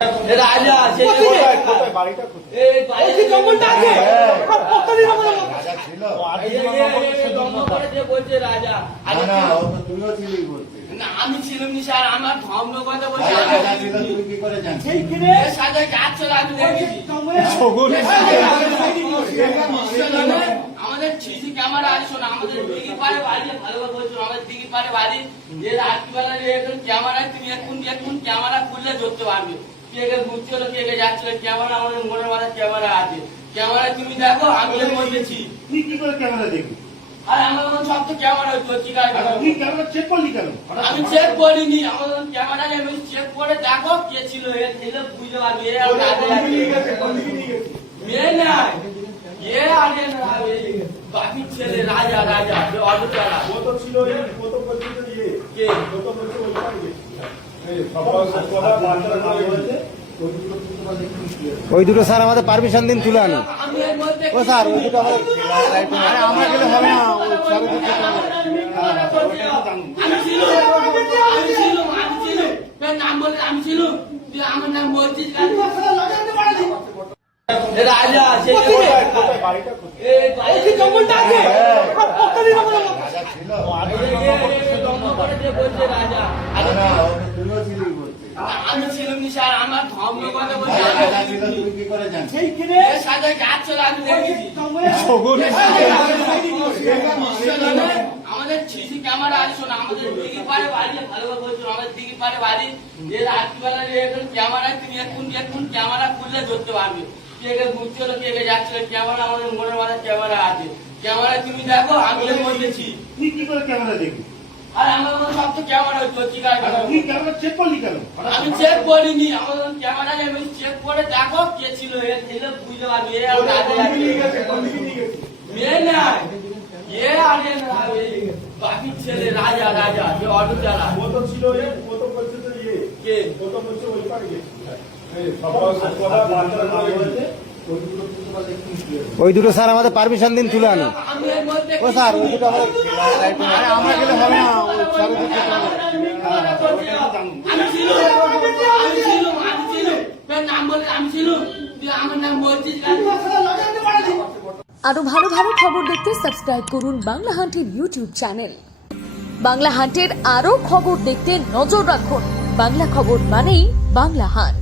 রাজা সেই কোথায় কোথায় বাড়িটা কোথায়? এই বাড়ি জঙ্গলটা আছে কতদিন আমাদের রাজা ছিল? দম্ভ করে যে বলছে রাজা না না, ও তো তুমিও ছিলি বলতে। না আমি ছিলাম নি স্যার আমার ধর্ম কথা বলছে তাহলে রাজা ছিল, তুমি কি করে জানছো? সেইখানে এর সাথে যাচ্ছে আমি দেখেছি আমাদের সিসি ক্যামেরা আছে শোনা আমাদের দিঘি পারে বাড়ি ভালোভাবে বলছো আমাদের দিঘি পারে বাড়ি যে রাত্রিবেলা এখন ক্যামেরা তুমি এখন ক্যামেরা খুললে ধরতে পারবে কে কে ঘুরছে হলো কে কে যাচ্ছিল ক্যামেরা আমাদের মনের মাথায় ক্যামেরা আছে ক্যামেরা তুমি দেখো আমি এর মধ্যে ছি তুই কি করে ক্যামেরা দেখবি? আর আমার সব তো ক্যামেরা হচ্ছে তুই ক্যামেরা চেক করলি কেন? আমি চেক করিনি আমাদের ক্যামেরা আমি চেক করে দেখো কে ছিল এর ছিল বুঝতে পারবি এ আর মেয়ে নাই এ আগে না বাকি ছেলে রাজা রাজা যে অটো চালা কত ছিল এই কত পর্যন্ত দিয়ে কে কত পর্যন্ত ওই পারে এই সবার কথা বার্তা করে বলছে ওই দুটো স্যার আমাদের পারমিশন দিন তুলে আনো। আমি এর মধ্যে ও স্যার ওই দুটো আমাদের আরে আমরা গেলে হবে না, ওই সব কিছু আমি ছিল নাম বলে আমি ছিল তুই আমার নাম বলছিস রাজা সেই কোথায় কোথায় বাড়িটা কোথায়? এই বাড়ি জঙ্গলটা আছে কতদিন আমাদের রাজা ছিল? দম্ভ করে যে বলছে রাজা না না, ও তো তুমিও ছিলি বলতে। আমি ছিলাম নি স্যার আমার ধর্ম কথা বলছে তাহলে রাজা ছিল, তুমি কি করে জানছো? সেইখানে এর সাথে যাচ্ছে আমি দেখেছি আমাদের সিসি ক্যামেরা আছে শোনা আমাদের দিঘি পারে বাড়ি ভালোভাবে বলছো আমাদের দিঘি পারে বাড়ি যে রাত্রিবেলা এখন ক্যামেরা তুমি এখন ক্যামেরা খুললে ধরতে পারবে কে কে ঘুরছে হলো কে কে যাচ্ছিল ক্যামেরা আমাদের মনের মাথায় ক্যামেরা আছে ক্যামেরা তুমি দেখো আমি এর মধ্যে ছি তুই কি করে ক্যামেরা দেখবি? আর আমার সব তো ক্যামেরা হচ্ছে তুই ক্যামেরা চেক করলি কেন? আমি চেক করিনি আমাদের ক্যামেরা আমি চেক করে দেখো কে ছিল এর ছিল বুঝতে পারবি এ আর মেয়ে নাই এ আগে না বাকি ছেলে রাজা রাজা যে অটো চালা কত ছিল এই কত পর্যন্ত দিয়ে কে কত পর্যন্ত ওই পারে এই সবার কথা বার্তা করে বলছে ওই দুটো স্যার আমাদের পারমিশন দিন তুলে আনো। আমি এর মধ্যে ও স্যার ওই দুটো আমাদের আরে আমরা গেলে হবে না, ওই সব কিছু আমি ছিল নাম বলে আমি ছিল তুই আমার নাম বলছিস আরো ভালো ভালো খবর দেখতে সাবস্ক্রাইব করুন বাংলা হান্টের ইউটিউব চ্যানেল। বাংলা হান্টের আরো খবর দেখতে নজর রাখুন। বাংলা খবর মানেই বাংলা হান্ট।